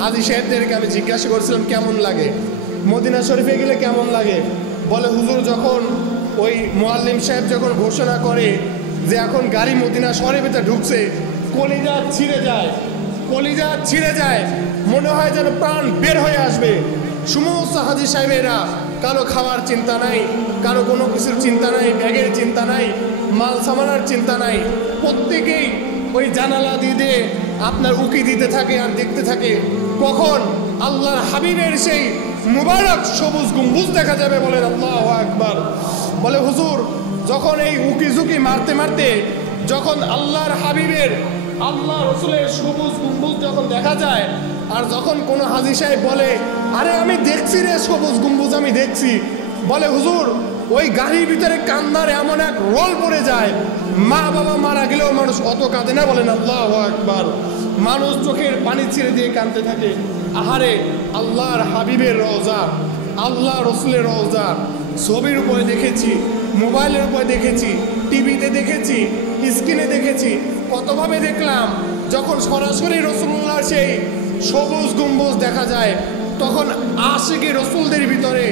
হাজী সাহেবদেরকে আমি জিজ্ঞাসা করছিলাম কেমন লাগে, মদিনা শরীফে গেলে কেমন লাগে। বলে হুজুর যখন ওই মুআল্লিম সাহেব যখন ঘোষণা করে যে এখন গাড়ি মদিনা শরীফেতে ঢুকছে, কলিজা ছিঁড়ে যায়, কলিজা ছিঁড়ে যায়, মনে হয় যেন প্রাণ বের হয়ে আসবে। সমস্ত হাজী সাহেবেরা, কারো খাওয়ার চিন্তা নাই, কারো কোনো কিছুর চিন্তা নাই, ব্যাগের চিন্তা নাই, মাল সামানার চিন্তা নাই, প্রত্যেকেই ওই জানালা দিয়ে আপনার উকি দিতে থাকে আর দেখতে থাকে কখন আল্লাহর হাবিবের সেই মুবারক সবুজ গম্বুজ দেখা যাবে। বলেন আল্লাহু আকবার। বলে হুজুর যখন এই উকি ঝুঁকি মারতে মারতে যখন আল্লাহর হাবিবের, আল্লাহ রসুলের সবুজ গম্বুজ যখন দেখা যায়, আর যখন কোনো হাজী সাহেব বলে আরে আমি দেখছি রে সবুজ গম্বুজ আমি দেখছি, বলে হুজুর ওই গাড়ির ভিতরে কান্নার এমন এক রোল পড়ে যায়, মা বাবা মারা গেলেও মানুষ অত কাঁদে না। বলেন আল্লাহু আকবার। মানুষ চোখের পানি ছেড়ে দিয়ে কাঁদতে থাকে। আহারে আল্লাহর হাবিবের রওজা, আল্লাহ রসুলের রওজা ছবির উপরে দেখেছি, মোবাইলের উপরে দেখেছি, টিভিতে দেখেছি, স্ক্রিনে দেখেছি, কতভাবে দেখলাম। যখন সরাসরি রসুল্লাহর সেই সবুজ গম্বুজ দেখা যায় তখন আশিকি রসুলদের ভিতরে,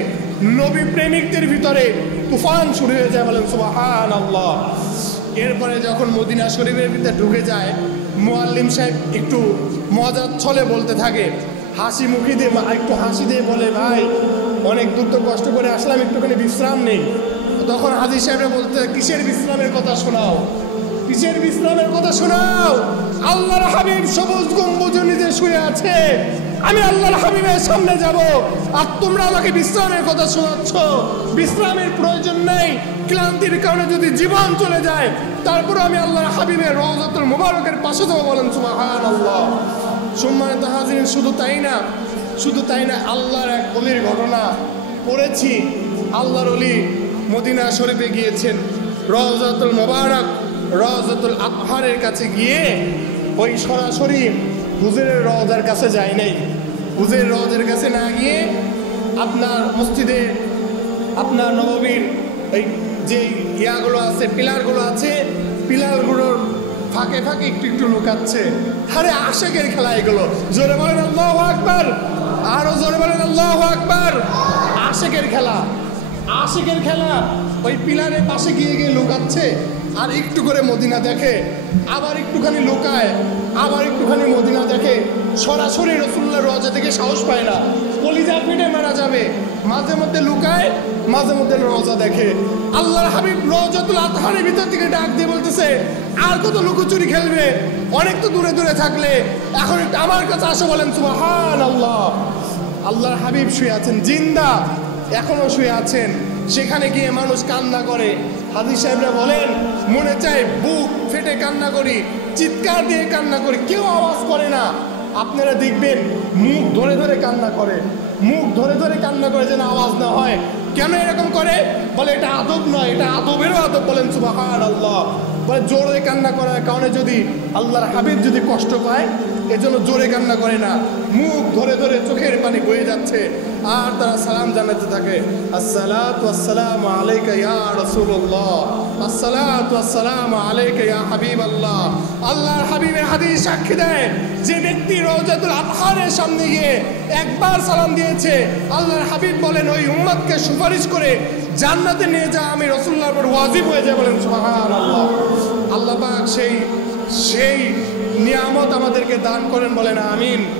নবী প্রেমিকদের ভিতরে তুফান শুরু হয়ে যায়। বলেন সুবহানাল্লাহ। এরপরে যখন মদিনা শরীফের ভিতরে ঢুকে যায়, মুআল্লিম সাহেব একটু মজার ছলে বলতে থাকে, হাসি মুখি দিয়ে একটু হাসি দিয়ে বলে ভাই অনেক দূর তো কষ্ট করে আসলাম, একটুখানি বিশ্রাম নেই। তখন হাজী সাহেবরা বলতে কিসের বিশ্রামের কথা শোনাও, কিসের বিশ্রামের কথা শোনাও, আল্লাহর হাবিব সবুজ গম্বুজে নিজে শুয়ে আছে, আমি আল্লাহর হাবিবের সামনে যাব আর তোমরা আমাকে বিশ্রামের কথা শোনাচ্ছ। বিশ্রামের প্রয়োজন নেই, ক্লান্তির কারণে যদি জীবন চলে যায় তারপরে আমি আল্লাহর হাবিবের রওজাতুল মুবারকের পাশে যাবো। বলেন সুবহানাল্লাহ। সম্মানিত হাজিরিন, শুধু তাই না, শুধু তাই না, আল্লাহর এক ওলির ঘটনা পড়েছি। আল্লাহর ওলি মদিনা শরীফে গিয়েছেন, রওজাতুল মুবারক, রওজাতুল আতহারের কাছে গিয়ে ওই সরাসরি হুজুরের রওজার কাছে যায় নাই। হুজুরের রওজার কাছে না গিয়ে আপনার মসজিদে, আপনার নববীর এই যে ইয়াগুলো আছে, পিলারগুলো আছে, পিলারগুলোর ফাঁকে ফাঁকে একটু একটু লুকাচ্ছে। আরে আশিকের খেলা এগুলো। জোরে বলেন আল্লাহু আকবার, আরো জোরে বলেন আল্লাহু আকবার। আশিকের খেলা, আশিকের খেলা। ওই পিলারের পাশে গিয়ে গিয়ে লুকাচ্ছে, আর একটু করে মদিনা দেখে, আবার একটুখানি লুকায়, আবার একটুখানি মদিনা দেখে। সরাসরি রসুল্লাহর রওজা থেকে সাহস পায় না, কলিজা ফেটে মারা যাবে। মাঝে মধ্যে লুকায়, মাঝে মধ্যে রওজা দেখে। আল্লাহর হাবিব রওজাতুল আতহারের ভিতর থেকে ডাক দিয়ে বলতেছে, আর কত লুকোচুরি খেলবে, অনেক তো দূরে দূরে থাকলে, এখন আমার কাছে আসো। বলেন সুবহানাল্লাহ। আল্লাহর হাবিব শুয়ে আছেন, জিন্দা এখনো শুয়ে আছেন। সেখানে গিয়ে মানুষ কান্না করে। হাজী সাহেবরা বলেন মনে চায় বুক ফেটে কান্না করি, চিৎকার দিয়ে কান্না করি, কেউ আওয়াজ করে না। আপনারা দেখবেন মুখ ধরে ধরে কান্না করে, মুখ ধরে ধরে কান্না করে যেন আওয়াজ না হয়। কেন এরকম করে? বলে এটা আদব নয়, এটা আদবেরও আদব। বলেন সুবহানাল্লাহ। বলে জোরে কান্না করার কারণে যদি আল্লাহর হাবিব যদি কষ্ট পায়, এজন্য জোরে কান্না করে না, মুখ ধরে ধরে চোখের পানি বয়ে যাচ্ছে। আর তারা সালাম জানাতে থাকে, আসসালাতু ওয়াসসালামু আলাইকা ইয়া রাসূলুল্লাহ, আসসালাতু ওয়াসসালামু আলাইকা ইয়া হাবিবাল্লাহ। আল্লাহর হাবিবের হাদিস সাক্ষী দেয়, যে ব্যক্তি রওজাতুল আতহারের সামনে গিয়ে একবার সালাম দিয়েছে, আল্লাহর হাবিব বলেন ওই উম্মতকে সুপারিশ করে জান্নাতে নিয়ে যাওয়া আমি রাসূলুল্লাহর উপর ওয়াজিব হয়ে যায়। বলেন সুবহানাল্লাহ। আল্লাহ পাক সেই নিয়ামত আমাদেরকে দান করেন। বলেন আমিন।